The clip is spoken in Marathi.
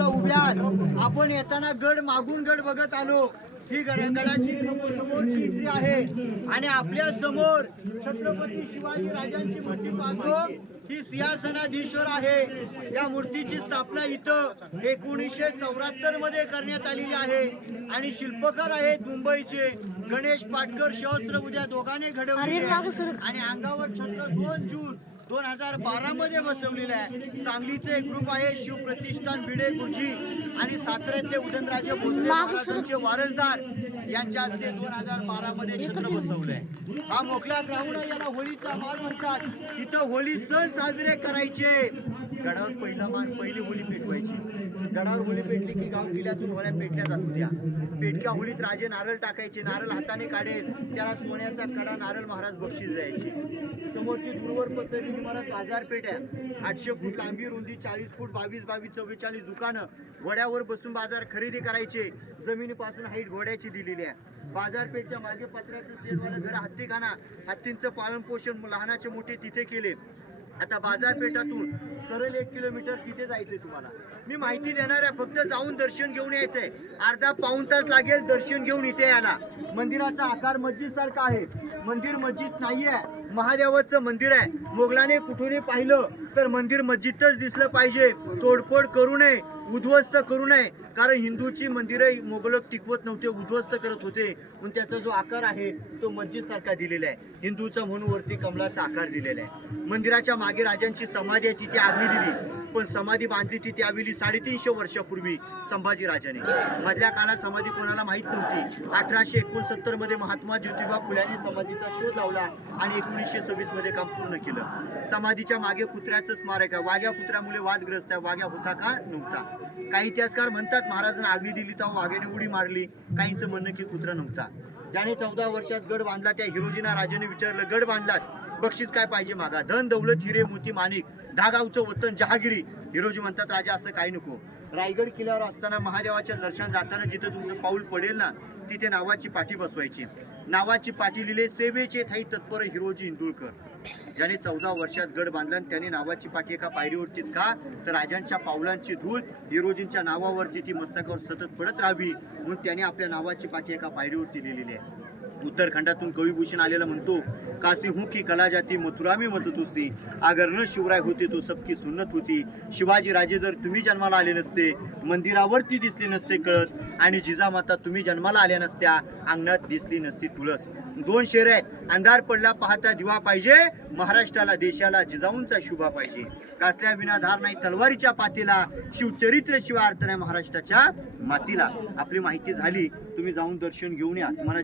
बाजूला उभ्या आहात. आपण येताना गड मागून गड बघत आलो. ही गडाची समोरची एंट्री आहे आणि आपल्या समोर छत्रपती शिवाजी राजांची मूर्ती पाहतो. ही सिंहासनाधीश्वर आहे. या मूर्तीची स्थापना इथं 1974 मध्ये करण्यात आलेली आहे आणि शिल्पकार आहेत मुंबईचे गणेश पाटकर सहस्त्रबुद्धे दोघांनी घडवलेले आहे आणि अंगावर छत्र 2 जून 2012 मध्ये बसवलेलं आहे. सांगलीचे एक ग्रुप आहे शिवप्रतिष्ठान भिडे गुरुजी आणि साताऱ्यातले उदयनराजे भोसले महाराजांचे वारसदार यांच्या हस्ते 2012 मध्ये छत्र बसवलंय. हा मोकळा ग्राउंड आहे, याला होळीचा मान म्हणतात. इथं होळी सण साजरे करायचे. गडावर पहिली होळी पेटवायची. गडावर होळी पेटली की गाव किल्ल्यातून होळ्या पेटल्या जात होत्या. पेटक्या होळीत राजे नारळ टाकायचे. नारळ हाताने काढेल त्याला सोन्याचा कडा नारळ महाराज बक्षीस द्यायचे. समोरची दूरवर पसरलेली इमारत बाजारपेठ आहे. 800 फूट लांबी, रुंदी 40 फूट, 22 44 दुकानं. घोड्यावर बसून बाजार खरेदी करायचे. जमिनीपासून हाईट घोड्याची दिलेली आहे. बाजारपेठच्या मागे पत्र्याचं शेडवालं घर, हत्तीखाना, हत्तींचं पालन पोषण लहानाचे मोठे तिथे केले. आता बाजारपेठातून सरळ 1 किलोमीटर तिथे जायचंय तुम्हाला. मी माहिती देणार आहे, फक्त जाऊन दर्शन घेऊन यायचंय. अर्धा पाऊण तास लागेल दर्शन घेऊन इथे यायला. मंदिराचा आकार मस्जिद सारखा आहे. मंदिर मस्जिद नाहीये, महादेवाचं मंदिर आहे. मोगलाने कुठूनही पाहिलं तर मंदिर मस्जिदच दिसलं पाहिजे. तोडफोड करू नये, उद्ध्वस्त करू नये, कारण हिंदूची मंदिरं मोगलक टिकवत नव्हते, उद्ध्वस्त करत होते. पण त्याचा जो आकार आहे तो मस्जिद सारखा दिलेला आहे. हिंदूचा म्हणून वरती कमलाचा आकार दिलेला आहे. मंदिराच्या मागे राजांची समाधी आहे, तिथे आग्नी दिली. पण समाधी बांधली ती त्यावेळी 350 वर्षापूर्वी संभाजी राजाने. मधल्या काळात समाधी कोणाला माहित नव्हती. 1869 मध्ये महात्मा ज्योतिबा फुल्यांनी समाधीचा शोध लावला आणि 1926 मध्ये काम पूर्ण केलं. समाधीच्या मागे कुत्र्याचं स्मारक आहे. वाघ्या कुत्र्यामुळे वादग्रस्त आहे. वाघ्या होता का? नव्हता. काही इतिहासकार म्हणतात महाराजांना आग्नी दिली तेव्हा वाघ्याने उडी मारली. काहींचं म्हणणं की कुत्रा नव्हता. ज्याने 14 वर्षात गड बांधला त्या हिरोजीना राजाने विचारलं, गड बांधलात, बक्षीस काय पाहिजे मागा? धन दौलत हिरे मोती माणिक, धागावचं वतन जहागिरी. हिरोजी म्हणतात, राजा असं काही नको. रायगड किल्ल्यावर असताना महादेवाच्या दर्शन जाताना जिथं तुमचं पाऊल पडेल ना तिथे नावाची पाठी बसवायची. नावाची पाठी लिहिले सेवेचे थाई तत्पर हिरोजी इंदुळकर. ज्याने 14 वर्षात गड बांधला त्याने नावाची पाठी एका पायरीवरतीच का तर राजांच्या पावलांची धूळ हिरोजींच्या नावावरती ती मस्तकावर सतत पडत राहावी म्हणून त्याने आपल्या नावाची पाठी एका पायरीवरती लिहिलेली आहे. उत्तराखंडातून कविभूषण आलेला म्हणतो, काशी हूँ की कला जाती मथुरा में मजत होती, अगर न शिवराय होते तो सबकी सुन्नत होती. शिवाजी राजे जर तुम्ही जन्माला आले नसते, मंदिरावरती दिसले नसते कळस आणि जिजामाता तुम्ही जन्माला आल्या नसत्या, अंगणात दिसली नसती तुळस. 2 शेर आहेत. अंधार पडला पाहता दिवा पाहिजे, महाराष्ट्राला देशाला जिजाऊंचा शुभा पाहिजे. कासल्या विना धार नाही तलवारीच्या पातीला, शिवचरित्र शिवाय अर्थ नाही महाराष्ट्राच्या मातीला. आपली माहिती झाली, तुम्ही जाऊन दर्शन घेऊन या. तुम्हाला